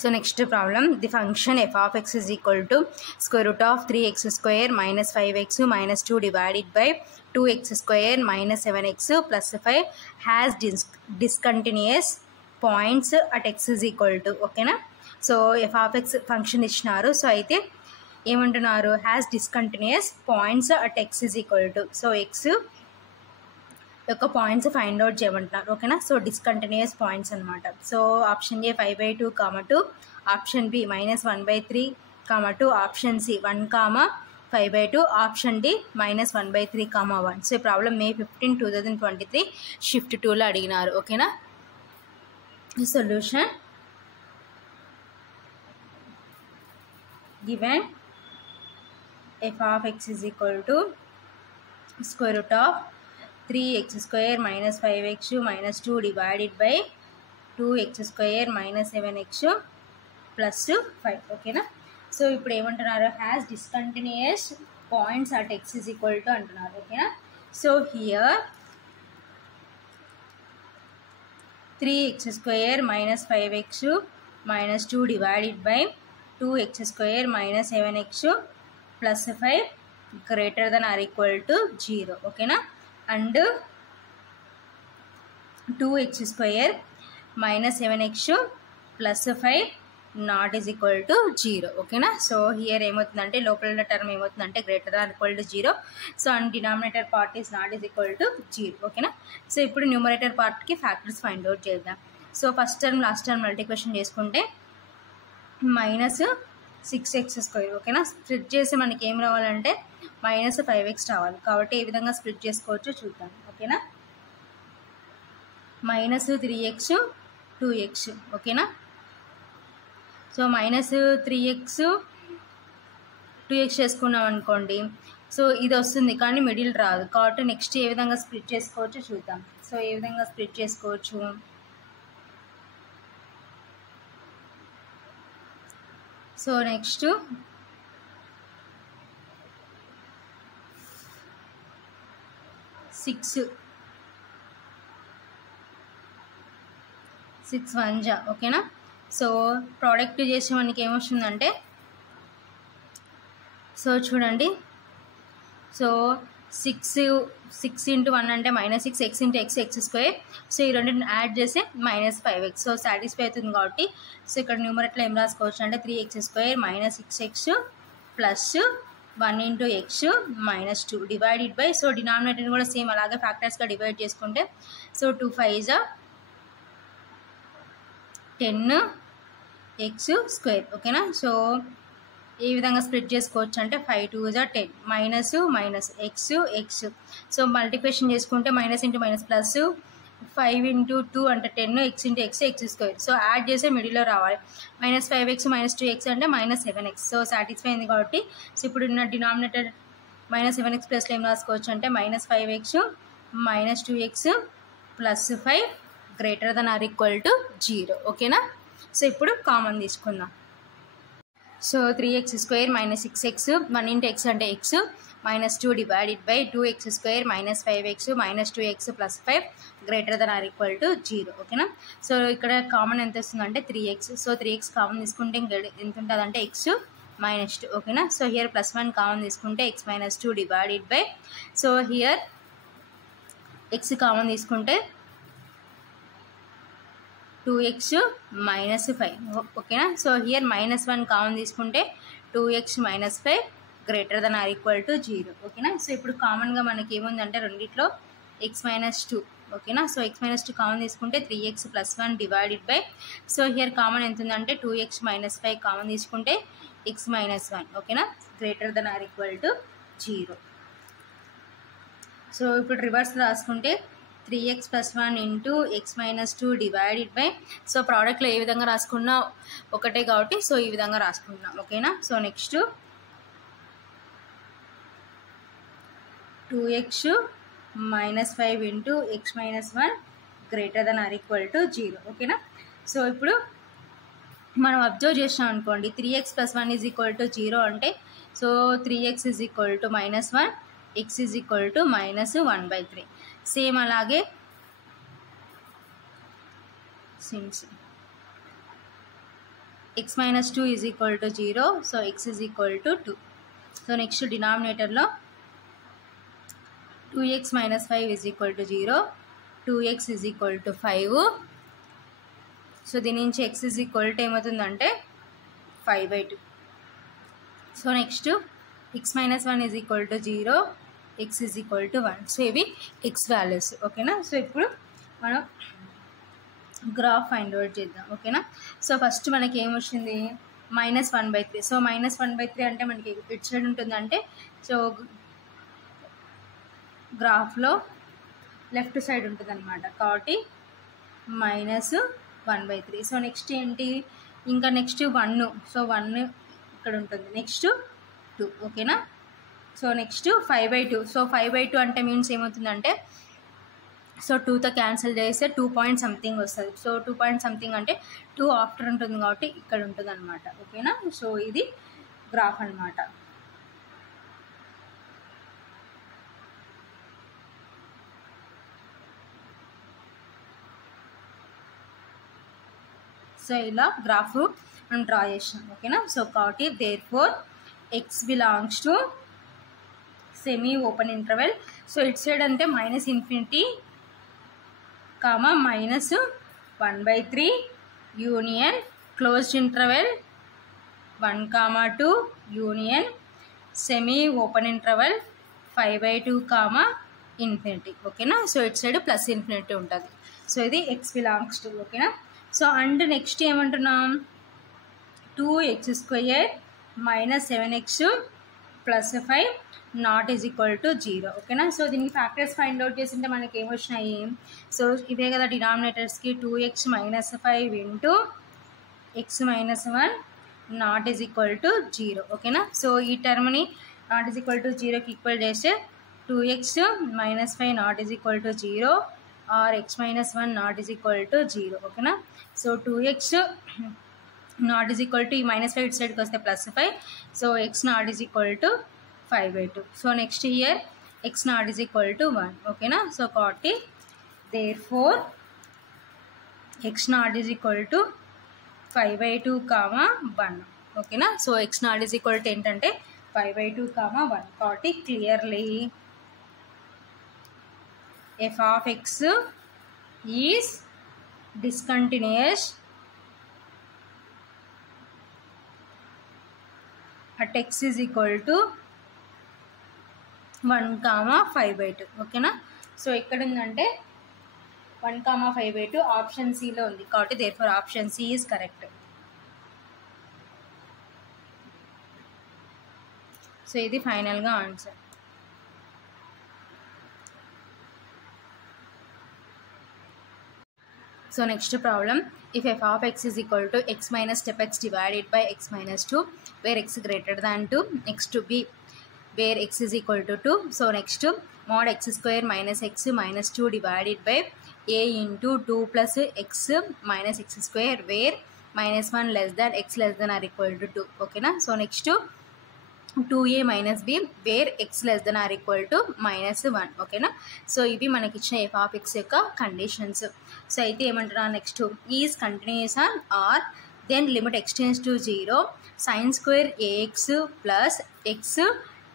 So next problem, the function f of x is equal to square root of 3x square minus 5x minus 2 divided by 2x square minus 7x plus 5 has discontinuous points at x is equal to, okay na. So f of x function ఇచ్చినారు. So అయితే ఏమంటున్నారు, has discontinuous points at x is equal to. So x యొక్క points find out చేయమంటున్నారు, ఓకేనా. So discontinuous points అనమాట. So option A 5/2, 2, option B -1/3, 2, option C 1, 5/2, option D -1/3, 1. So ఈ problem May 15, 2023 shift 2లో అడిగినారు, ఓకేనా. Solution given f of x is equal to square root of 3x square minus 5x minus 2 divided by 2x square minus 7x plus 5, ఓకేనా. So ఇప్పుడు ఏమంటున్నారు, has discontinuous points at x is equal to అంటున్నారు, ఓకేనా. So here 3x square minus 5x minus 2 divided by 2x square minus 7x plus 5 greater than or equal to 0, ఓకేనా. And 2x square minus 7x plus 5 not is equal to 0, ఓకేనా. So here ఏమవుతుందంటే లోపల term ఏమవుతుందంటే greater than equal to 0. So and denominator part is not is equal to 0, ఓకేనా. So ఇప్పుడు numerator పార్ట్కి factors find out చేద్దాం. So first term last term multiplication చేసుకుంటే -6x square, ఓకేనా. స్ప్లిట్ చేసి మనకి ఏం రావాలంటే -5x రావాలి. కాబట్టి ఏ విధంగా స్ప్లిట్ చేసుకోవచ్చో చూద్దాం, ఓకేనా. -3x 2x, ఓకేనా. సో -3x 2x చేసుకున్నాం అనుకోండి, సో ఇది వస్తుంది కానీ మిడిల్ రాదు. కాబట్టి నెక్స్ట్ ఏ విధంగా స్ప్లిట్ చేసుకోవచ్చో చూద్దాం. సో ఏ విధంగా స్ప్లిట్ చేసుకోవచ్చు, సో నెక్స్ట్ 6 1 జా, ఓకేనా. సో ప్రోడక్ట్ చేసి మనకి ఏమొస్తుందంటే, సో చూడండి, సో 6 × 1 అంటే -6, x × x స్క్వేర్. సో ఈ రెండింటిని యాడ్ చేసి -5x. సో సాటిస్ఫై అవుతుంది కాబట్టి సో ఇక్కడ న్యూమరేటర్లో ఏం రాసుకోవచ్చు అంటే 3x square -6x plus 1 × x -2 divided by, so డినామినేటర్ని కూడా సేమ్ అలాగే ఫ్యాక్టర్స్గా డివైడ్ చేసుకుంటే, సో 2 5 10x స్క్వేర్, ఓకేనా. సో ఏ విధంగా స్ప్లిట్ చేసుకోవచ్చు అంటే 5 2 10 మైనస్ x. సో మల్టిప్లికేషన్ చేసుకుంటే మైనస్ ఇంటూ మైనస్ ప్లస్ 5 × 2 అంటే 10, x × x స్క్వేర్. సో యాడ్ చేసే మిడిల్లో రావాలి. -5x -2x అంటే -7x. సో సాటిస్ఫై అయింది కాబట్టి సో ఇప్పుడు ఉన్న డినామినేటర్ -7x ప్లస్లో ఏం రాసుకోవచ్చు అంటే -5x -2x plus 5 greater then or equal to 0, ఓకేనా. సో ఇప్పుడు కామన్ తీసుకుందాం. So 3x square -6x 1 × x అంటే x -2 divided by 2x square -5x -2x plus 5 greater then or equal to 0, ఓకేనా. సో ఇక్కడ కామన్ ఎంత వస్తుందంటే 3x. సో 3x కామన్ తీసుకుంటే ఎంత ఉంటుంది అంటే x -2, ఓకేనా. సో హియర్ +1 కామన్ తీసుకుంటే x -2 divided by, so here x common తీసుకుంటే 2x -5, ఓకేనా. సో హియర్ -1 కామన్ తీసుకుంటే 2x -5 greater then or equal to 0, ఓకేనా. సో ఇప్పుడు కామన్గా మనకి ఏముందంటే రెండిట్లో x -2, ఓకేనా. సో x -2 కామన్ తీసుకుంటే 3x +1 divided by, so here common ఎంత ఉందంటే 2x -5 కామన్ తీసుకుంటే x -1, ఓకేనా, greater then or equal to 0. So ఇప్పుడు రివర్స్ రాసుకుంటే 3x + 1 × x -2 divided by, so ప్రోడక్ట్లో ఏ విధంగా రాసుకున్నా ఒకటే కాబట్టి సో ఈ విధంగా రాసుకుంటున్నాం, ఓకేనా. So next 2x -5 × x -1 greater then or equal to 0, ఓకేనా. సో ఇప్పుడు మనం అబ్జర్వ్ చేసాం అనుకోండి 3x + 1 = 0 అంటే సో 3x = -1, x = -1/3. సేమ్ అలాగే x minus 2 is equal to 0. So x is equal to 2. So next denominator lo 2x minus 5 is equal to 0. 2x is equal to 5. So దీని నుంచి x is equal to ఏమవుతుందంటే 5/2. So next x minus 1 is equal to 0. x is equal to 1. So ఇవి x values. ఓకేనా. So ఇప్పుడు మనం graph find out చేద్దాం. ఓకేనా. So first మనకి ఏమొచ్చింది -1/3. సో -1/3 అంటే మనకి ఇటు సైడ్ ఉంటుందంటే సో గ్రాఫ్లో లెఫ్ట్ సైడ్ ఉంటుంది అనమాట. కాబట్టి -1/3. సో నెక్స్ట్ ఏంటి ఇంకా నెక్స్ట్ 1. సో 1 ఇక్కడ ఉంటుంది. నెక్స్ట్ 2. ఓకేనా. So next 5/2. సో 5/2 అంటే మీన్స్ ఏమవుతుందంటే సో 2తో క్యాన్సిల్ చేస్తే 2 పాయింట్ సంథింగ్ వస్తుంది. సో 2 పాయింట్ సంథింగ్ అంటే 2 ఆఫ్టర్ ఉంటుంది కాబట్టి ఇక్కడ ఉంటుంది అనమాట. ఓకేనా. సో ఇది గ్రాఫ్ అనమాట. సో ఇలా గ్రాఫ్ మనం డ్రా చేసాం. ఓకేనా. సో కాబట్టి therefore x belongs to semi open interval. So it side అంటే -∞, -1/3 union closed interval 1, 2 union semi open interval 5/2, ∞. ఓకేనా. సో ఇట్ సైడ్ +∞ ఉంటుంది. సో ఇది x బిలాంగ్స్ టు. ఓకేనా. సో అండ్ నెక్స్ట్ ఏమంటున్నాం 2x² - 7x + 5 not is equal to 0. ఓకేనా. So దీనికి factors find out చేసింటే మనకి ఏమొచ్చినాయి సో ఇవే కదా డినామినేటర్స్కి 2x - 5 into x - 1 not is equal to 0. ఓకేనా. సో ఈ టర్మ్ని నాట్ ఈజ్ ఈక్వల్ టు 0కి ఈక్వల్ చేస్తే 2x - 5 not is equal to 0 or x - 1 not is equal to 0. ఓకేనా. So 2x not is equal to ఈ -5 ఇటు సైడ్కి వస్తే +5. So x not is equal to 5/2. So next year x not is equal to 1. ఓకేనా. So కాబట్టి therefore x not is equal to 5/2, 1. ఓకేనా. So x not is equal to ఏంటంటే 5/2, 1. కాబట్టి clearly f of x is discontinuous at x is equal to 1, 5/2. ఓకేనా. So ఇక్కడ ఉందంటే 1, 5/2 option సిలో ఉంది. కాబట్టి therefore option C is correct. So ఇది ఫైనల్గా answer. So next problem, if f of x is equal to x minus step x divided by x minus 2 where x greater than 2, next to b where x is equal to 2. So next mod x square minus x minus 2 divided by a into 2 plus x minus x square where -1 less than x less than or equal to 2. Okay na. So next 2a minus b where x less than or equal to -1. ఓకేనా. So ఇవి మనకి ఇచ్చిన f of x యొక్క conditions. So అయితే ఏమంటున్నా next is continuous on or then limit extends to 0 sin² ax plus x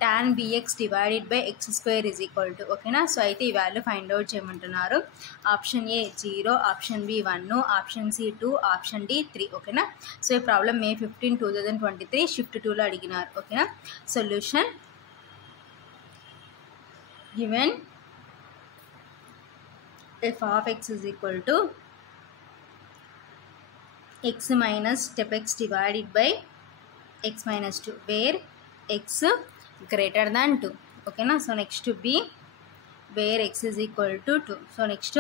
tan bx divided by x square is equal to. ఓకేనా. So అయితే ఈ వాల్యూ ఫైండ్ అవుట్ చేయమంటున్నారు. Option A 0, option B 1, option C 2, option D 3. ఓకేనా. So ఈ problem May 15, 2023 shift 2లో అడిగినారు. ఓకేనా. Solution given f of x is equal to x minus step x divided by x minus 2 where x greater than 2. Okay na. So next to b where x is equal to 2. So next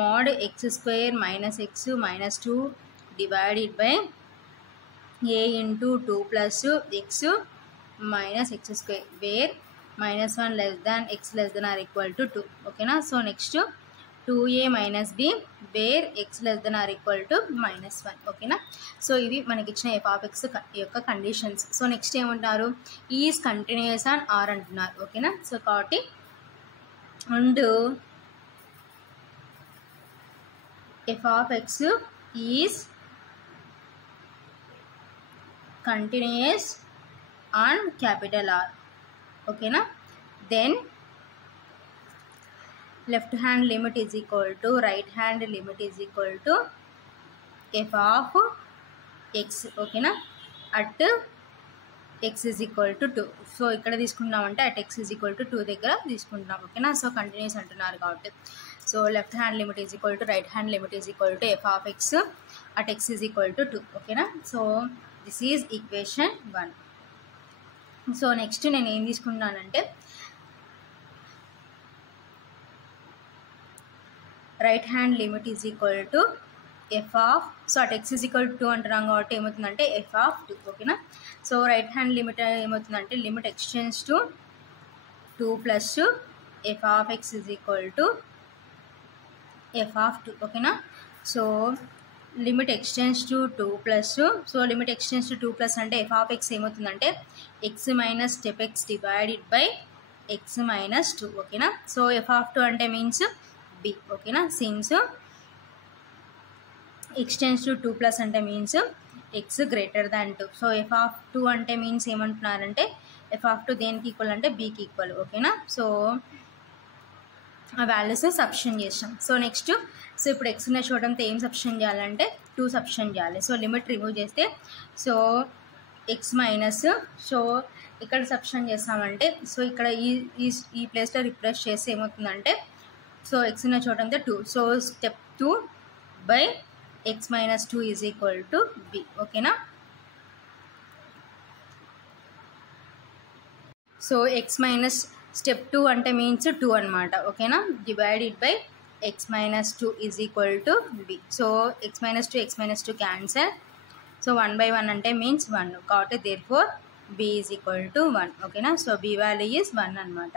mod x square minus x minus 2 divided by a into 2 plus x minus x square where -1 less than x less than or equal to 2. Okay na. So next 2a minus b where x less than or equal to -1. ఓకేనా. So ఇవి మనకి ఇచ్చిన f of x యొక్క conditions. So next ఏమంటారు is continuous on R అంటున్నారు. ఓకేనా. So కాబట్టి and f of x is continuous on capital R. ఓకేనా. Then left hand limit is equal to right hand limit is equal to f of x. ఓకేనా. At x is equal to 2. So ఇక్కడ తీసుకున్నామంటే at x is equal to 2 దగ్గర తీసుకుంటున్నాం. ఓకేనా. So continuous అంటున్నారు కాబట్టి so left hand limit is equal to right hand limit is equal to f of x at x is equal to 2. ఓకేనా. So this is equation 1. So next నేను ఏం తీసుకున్నానంటే right hand limit is equal to f of, so at x is equal to 2 అంటున్నాం కాబట్టి ఏమవుతుందంటే f of 2. ఓకేనా. So right hand limit ఏమవుతుందంటే limit extends to 2 plus f of x is equal to f of 2. ఓకేనా. So limit extends to 2 plus, so limit extends to 2 plus అంటే f of x ఏమవుతుందంటే x minus step x divided by x minus 2. ఓకేనా. So f of 2 అంటే means B. ఓకేనా. Since extends to 2 plus అంటే means x greater than 2. So f of 2 అంటే means ఏమంటున్నారంటే F of 2 దేనికి equal అంటే బీకి ఈక్వల్. ఓకేనా. సో ఆ వాల్యూస్ సబ్స్టిట్యూట్ చేసాం. సో నెక్స్ట్ సో ఇప్పుడు ఎక్స్ ఉన్న చూడడంతో ఏం సబ్స్టిట్యూట్ చేయాలంటే 2 సబ్స్టిట్యూట్ చేయాలి. సో లిమిట్ రిమూవ్ చేస్తే సో ఎక్స్ మైనస్, సో ఇక్కడ సబ్స్టిట్యూట్ చేస్తామంటే సో ఇక్కడ ఈ ప్లేస్లో రిప్లేస్ చేస్తే ఏమవుతుందంటే సో ఎక్స్ ఉన్న చూడడంతో 2. So step 2 by x minus 2 is equal to B. ఓకేనా. సో ఎక్స్ మైనస్ స్టెప్ 2 అంటే మీన్స్ 2 అనమాట. ఓకేనా. Divided by x minus 2 is equal to B. So x minus 2 cancel. So 1/1 అంటే మీన్స్ 1 కాబట్టి there B is equal to 1. ఓకేనా. So B value is 1 అనమాట.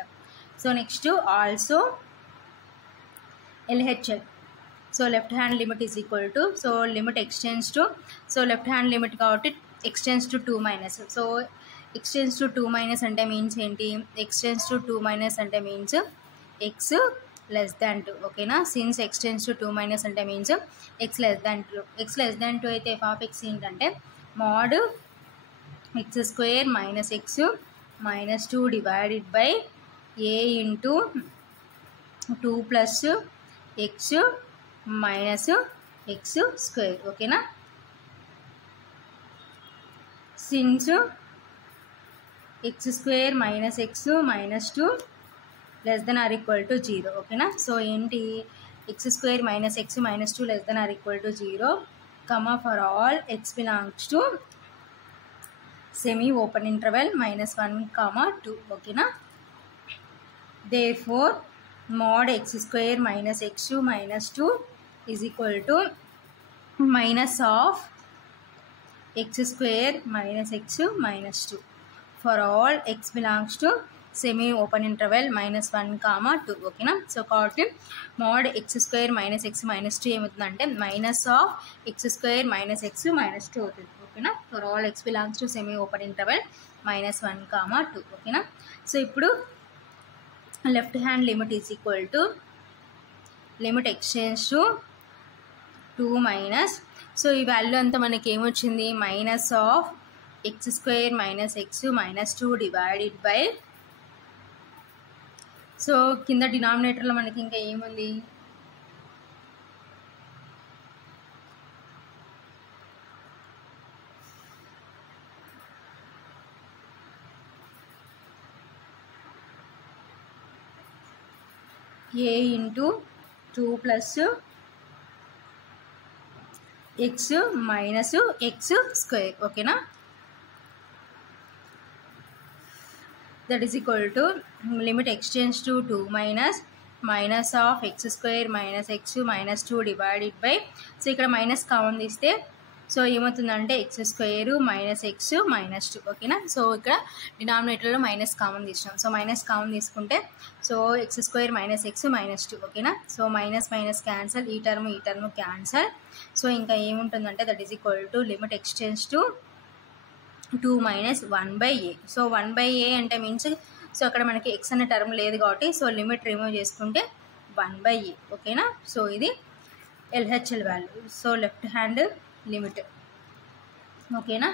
So next also LHL. So left hand limit is equal to, so limit extends to, so left hand limit కాబట్టి x tends to 2 minus. So x tends to 2 minus అంటే means ఏంటి, x tends to 2 minus అంటే means x less than 2. ఓకేనా. Since extends to 2 minus అంటే means x less than 2. X less than 2 అయితే f of x ఏంటంటే mod x square minus x minus 2 divided by a into 2 plus x minus x square. ఓకేనా. Since x square minus x minus 2 less than or equal to 0. ఓకేనా. So ఏంటి x square minus x minus 2 less than or equal to 0 comma for all x belongs to semi open interval -1, 2. ఓకేనా. Therefore mod x square minus x2 minus 2 is equal to minus of x square minus x minus 2 for all x belongs to semi open interval -1, 2. ఓకేనా. So కాబట్టి mod x square minus x minus 2 ఏమవుతుందంటే minus of x square minus x minus 2 అవుతుంది. ఓకేనా. For all x belongs to semi open interval -1, 2. ఓకేనా. So ఇప్పుడు left hand limit is equal to limit extends to 2 minus, so ఈ value అంతా మనకి ఏమొచ్చింది minus of x square minus x minus 2 divided by, so కింద డినామినేటర్లో మనకి ఇంకా ఏముంది a into 2 plus x minus x square. ఓకేనా. That is equal to limit extends to 2 minus of x square minus x minus 2 divided by, so ఇక్కడ minus common తీస్తే so ఏమవుతుందంటే x square minus x minus 2. ఓకేనా. So ఇక్కడ డినామినేటర్లో minus common తీసినాం. So minus common తీసుకుంటే so x square minus x minus 2. ఓకేనా. So minus minus cancel, ఈ టర్మ్ క్యాన్సల్. సో ఇంకా ఏముంటుందంటే that is equal to limit extends to 2 minus 1/a. So 1/a అంటే మీన్స్ సో అక్కడ మనకి X అనే టర్మ్ లేదు కాబట్టి సో లిమిట్ రిమూవ్ చేసుకుంటే 1/a. ఓకేనా. సో ఇది LHL value. So left hand limit. ఓకేనా.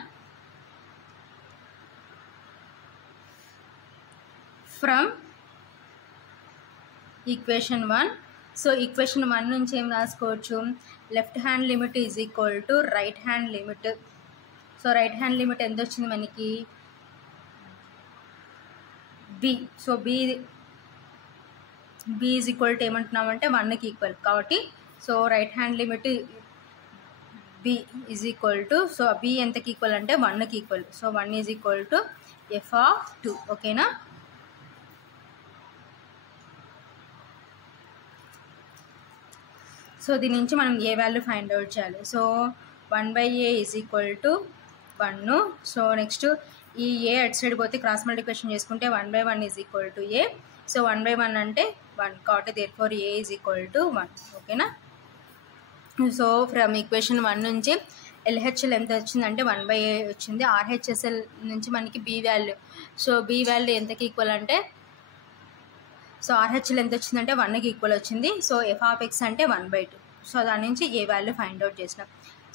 From equation 1. సో ఈక్వేషన్ 1 నుంచి ఏం రాసుకోవచ్చు, left hand limit is equal to right hand limit. So right hand limit ఎంత వచ్చింది మనకి, B. So B is equal to ఏమంటున్నామంటే 1కి ఈక్వల్ కాబట్టి, so right hand limit B is equal to, so B ఎంతకి ఈక్వల్ అంటే 1కి equal. So 1 is equal to f(2). ఓకేనా. సో దీని నుంచి మనం ఏ వాల్యూ ఫైండ్ అవుట్ చేయాలి. So 1/a is equal to 1. So next ఈ ఏ అటు సైడ్ పోతే క్రాస్ మల్టిప్లికేషన్ చేసుకుంటే 1/1 is equal to a. So 1/1 అంటే 1 కాబట్టి therefore a is equal to 1. ఓకేనా. సో ఫ్రమ్ ఈక్వేషన్ 1 నుంచి ఎల్హెచ్ఎల్ ఎంత వచ్చిందంటే 1/a వచ్చింది. ఆర్హెచ్ఎస్ఎల్ నుంచి మనకి B value. So B value ఎంతకి ఈక్వల్ అంటే, సో ఆర్హెచ్ఎల్ ఎంత వచ్చిందంటే 1కి ఈక్వల్ వచ్చింది. సో f(x) అంటే 1/2. సో దాని నుంచి ఏ వాల్యూ ఫైండ్ అవుట్ చేసినాం.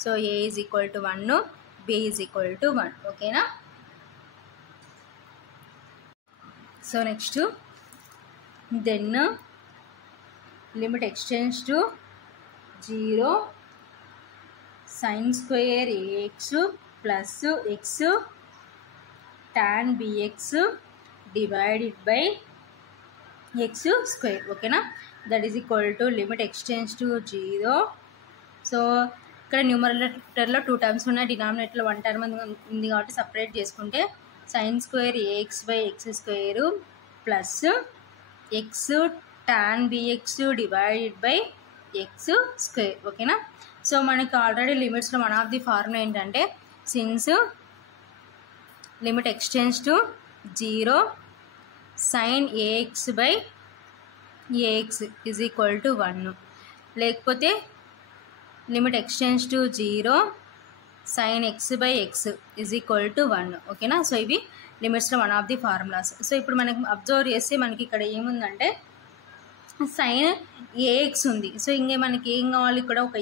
So a is equal to 1, b is equal to 1. ఓకేనా. So next then limit extends to 0 sin² ax plus x tan bx divided by x². ఓకేనా. That is equal to limit extends to 0. So ఇక్కడ న్యూమరేటర్లో 2 terms ఉన్నాయి, డినామినేటర్లో 1 term ఉంది కాబట్టి separate చేసుకుంటే sin² ax/x² plus x tan bx divided by x². ఓకేనా. So మనకి already లిమిట్స్లో వన్ ఆఫ్ ది ఫార్ములా ఏంటంటే, since limit extends to 0 sin ax/ax is equal to 1, లేకపోతే limit extends to 0 sin x/x is equal to 1. ఓకేనా. So ఇవి లిమిట్స్లో one of the formulas. So ఇప్పుడు మనకి అబ్జర్వ్ చేస్తే మనకి ఇక్కడ ఏముందంటే sin ax ఉంది. సో ఇంకే మనకి ఏం కావాలి, ఇక్కడ ఒక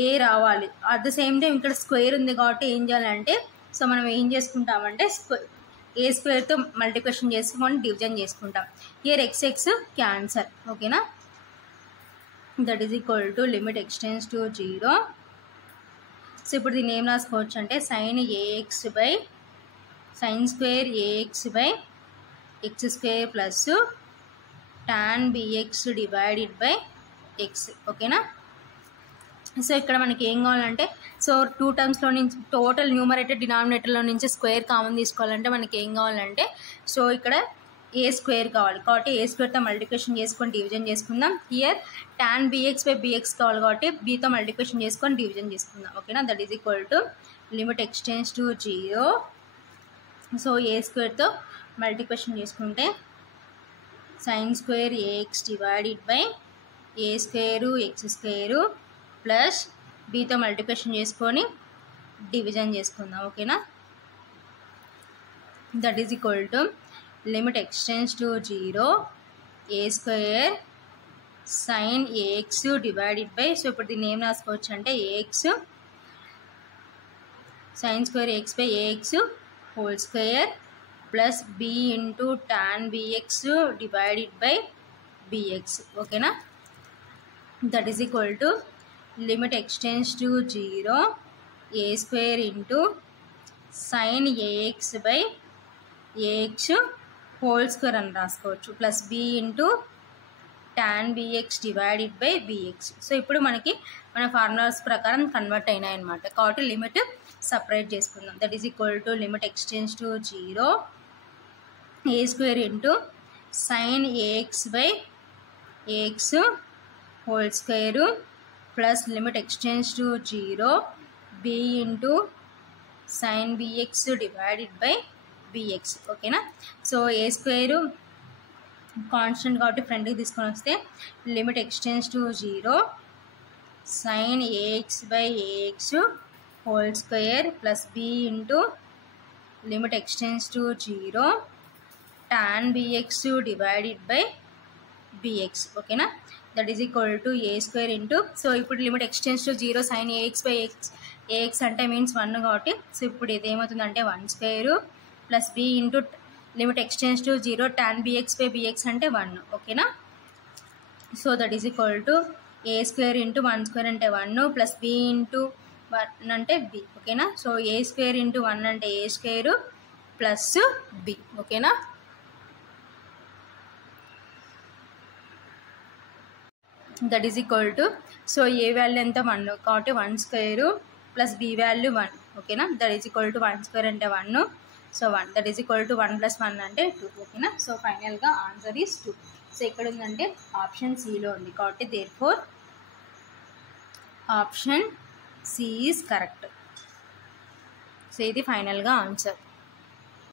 ఏ రావాలి. అట్ ద సేమ్ టైం ఇక్కడ స్క్వేర్ ఉంది కాబట్టి ఏం చేయాలంటే, సో మనం ఏం చేసుకుంటామంటే a²తో మల్టిప్లికేషన్ చేసుకొని డివిజన్ చేసుకుంటాం. Here x cancel. ఓకేనా. That is equal to limit extends to 0. So ఇప్పుడు దీన్ని ఏం రాసుకోవచ్చు అంటే sin² ax/x² plus tan bx divided by x. ఓకేనా. సో ఇక్కడ మనకి ఏం కావాలంటే, సో 2 టర్మ్స్లో నుంచి టోటల్ న్యూమరేటర్ డినామినేటర్లో నుంచి స్క్వేర్ కామన్ తీసుకోవాలంటే మనకి ఏం కావాలంటే, సో ఇక్కడ a² కావాలి కాబట్టి a²తో మల్టిప్లికేషన్ చేసుకొని డివిజన్ చేసుకుందాం. హియర్ tan bx/bx కావాలి కాబట్టి bతో మల్టిప్లికేషన్ చేసుకొని డివిజన్ చేసుకుందాం. ఓకేనా. That is equal to limit extends to 0. So a²తో మల్టిప్లికేషన్ చేసుకుంటే sin² ax divided by a²x² plus bతో మల్టిప్లికేషన్ చేసుకొని డివిజన్ చేసుకుందాం. ఓకేనా. That is equal to limit extends to 0 a² sin ax divided by, so ఇప్పుడు దీన్ని ఏం రాసుకోవచ్చు అంటే ax sin² ax/ax whole square plus b into tan bx divided by bx. ఓకేనా. That is equal to limit extends to 0 a² into sin ax/ax whole square అని రాసుకోవచ్చు plus b into tan bx divided by bx. So ఇప్పుడు మనకి మన formulas ప్రకారం convert అయినాయి అనమాట కాబట్టి లిమిట్ సపరేట్ చేసుకుందాం. That is equal to limit extends to 0 a² into sin ax/ax whole square plus limit extends to 0 b into sin bx divided by bx. ఓకేనా. So a² constant కాబట్టి ఫ్రంట్కి తీసుకొని వస్తే limit extends to 0 sin ax/ax whole square plus b into limit extends to 0 tan bx divided by bx. ఓకేనా. That is equal to a² into, so ఇప్పుడు limit extends to 0 sin ax అంటే means 1 కాబట్టి, so ఇప్పుడు ఇది ఏమవుతుందంటే 1² plus b into limit x tends to 0 tan bx by bx అంటే 1 ఓకేనా. So that is equal to a square into 1 square అంటే 1 plus b into 1 అంటే b ఓకేనా. సో a స్క్వేర్ ఇంటూ 1 అంటే a స్క్వేర్ ప్లస్ b ఓకేనా. That is equal to so A value ఎంత 1 కాబట్టి 1 square plus b value 1 ఓకేనా. That is equal to 1 square అంటే 1 so 1 that is equal to 1 plus 1 అంటే 2 ఓకేనా. So ఫైనల్గా answer is 2. So ఇక్కడ ఉందంటే ఆప్షన్ సిలో ఉంది కాబట్టి therefore option C is correct. So ఇది ఫైనల్గా ఆన్సర్.